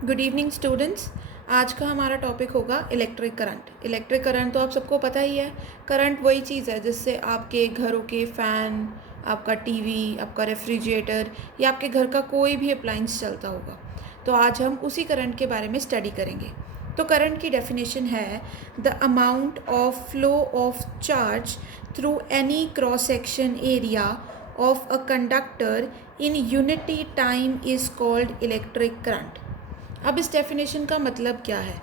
Good evening students. आज का हमारा टॉपिक होगा इलेक्ट्रिक करंट। इलेक्ट्रिक करंट तो आप सबको पता ही है। करंट वही चीज़ है जिससे आपके घरों के फ़ैन, आपका टीवी, आपका रेफ्रिजरेटर या आपके घर का कोई भी अप्लाइंस चलता होगा। तो आज हम उसी करंट के बारे में स्टडी करेंगे। तो करंट की डेफिनेशन है the amount of flow of charge through any cross section area of a conductor in unity time is called electric current. अब इस डेफिनेशन का मतलब क्या है?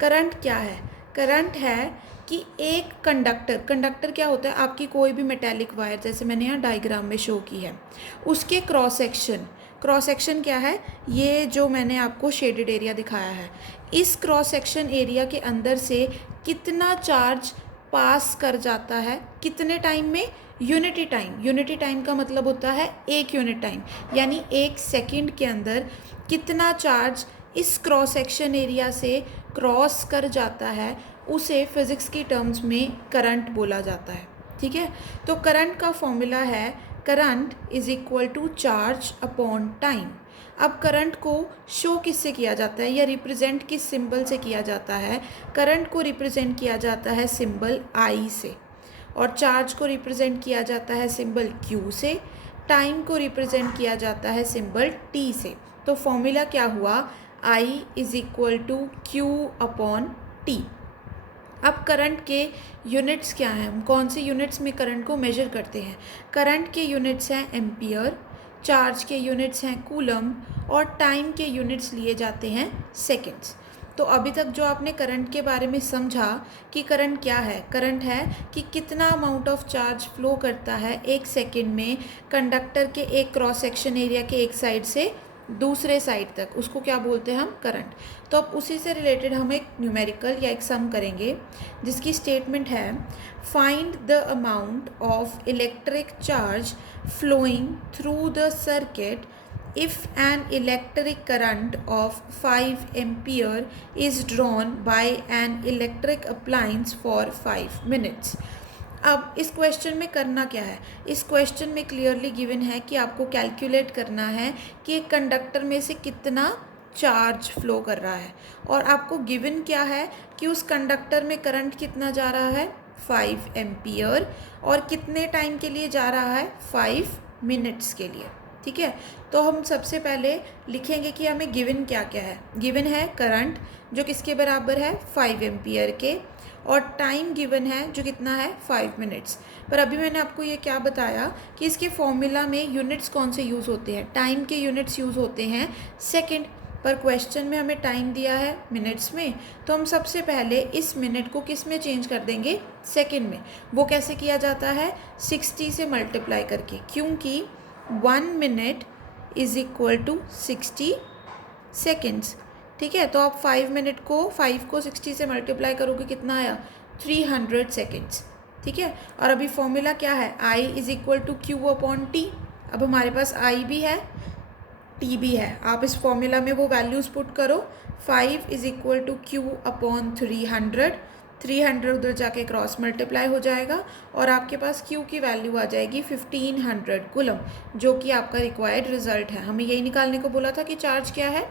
करंट क्या है? करंट है कि एक कंडक्टर क्या होता है? आपकी कोई भी मेटेलिक वायर, जैसे मैंने यहाँ डायग्राम में शो की है, उसके क्रॉस सेक्शन क्या है? ये जो मैंने आपको शेडेड एरिया दिखाया है, इस क्रॉस सेक्शन एरिया के अंदर से कितना चार्ज पास कर जाता है, कितने टाइम में? यूनिटी टाइम का मतलब होता है एक यूनिट टाइम, यानी एक सेकंड के अंदर कितना चार्ज इस क्रॉस सेक्शन एरिया से क्रॉस कर जाता है, उसे फिज़िक्स की टर्म्स में करंट बोला जाता है। ठीक है, तो करंट का फॉर्मूला है current is equal to charge upon time. अब करंट को शो किससे किया जाता है या रिप्रेजेंट किस सिंबल से किया जाता है? करंट को रिप्रेजेंट किया जाता है सिंबल आई से, और चार्ज को रिप्रेजेंट किया जाता है सिंबल क्यू से, टाइम को रिप्रेजेंट किया जाता है सिंबल टी से। तो फॉर्मूला क्या हुआ? I is equal to Q upon T. अब करंट के यूनिट्स क्या हैं? हम कौन से यूनिट्स में करंट को मेजर करते हैं? करंट के यूनिट्स हैं एम्पियर, चार्ज के यूनिट्स हैं कूलम, और टाइम के यूनिट्स लिए जाते हैं सेकेंड्स। तो अभी तक जो आपने करंट के बारे में समझा कि करंट क्या है, करंट है कि कितना अमाउंट ऑफ चार्ज फ्लो करता है एक सेकेंड में कंडक्टर के एक क्रॉस सेक्शन एरिया के एक साइड से दूसरे साइड तक, उसको क्या बोलते हैं हम? करंट। तो अब उसी से रिलेटेड हम एक न्यूमेरिकल या एक सम करेंगे जिसकी स्टेटमेंट है find the amount of electric charge flowing through the circuit if an electric current of 5 ampere is drawn by an electric appliance for 5 minutes। अब इस क्वेश्चन में करना क्या है? इस क्वेश्चन में क्लियरली गिवन है कि आपको कैलकुलेट करना है कि एक कंडक्टर में से कितना चार्ज फ्लो कर रहा है, और आपको गिवन क्या है कि उस कंडक्टर में करंट कितना जा रहा है? 5 एम्पियर, और कितने टाइम के लिए जा रहा है? 5 मिनट्स के लिए। ठीक है, तो हम सबसे पहले लिखेंगे कि हमें गिवन क्या क्या है। गिवन है करंट जो किसके बराबर है? 5 एम्पियर के, और टाइम गिवन है जो कितना है? 5 मिनट्स। पर अभी मैंने आपको ये क्या बताया कि इसके फॉर्मूला में यूनिट्स कौन से यूज़ होते हैं? टाइम के यूनिट्स यूज़ होते हैं सेकंड, पर क्वेश्चन में हमें टाइम दिया है मिनट्स में, तो हम सबसे पहले इस मिनट को किस में चेंज कर देंगे? सेकंड में। वो कैसे किया जाता है? 60 से मल्टीप्लाई करके, क्योंकि 1 minute is equal to 60 seconds. ठीक है, तो आप 5 मिनट को 5 को 60 से मल्टीप्लाई करोगे, कितना आया? 300 सेकेंड्स। ठीक है, और अभी फॉर्मूला क्या है? I is equal to Q upon T. अब हमारे पास I भी है, T भी है। आप इस फॉर्मूला में वो वैल्यूज़ पुट करो। 5 is equal to Q upon 300 उधर जाके क्रॉस मल्टीप्लाई हो जाएगा, और आपके पास Q की वैल्यू आ जाएगी 1500 कूलम, जो कि आपका रिक्वायर्ड रिजल्ट है। हमें यही निकालने को बोला था कि चार्ज क्या है?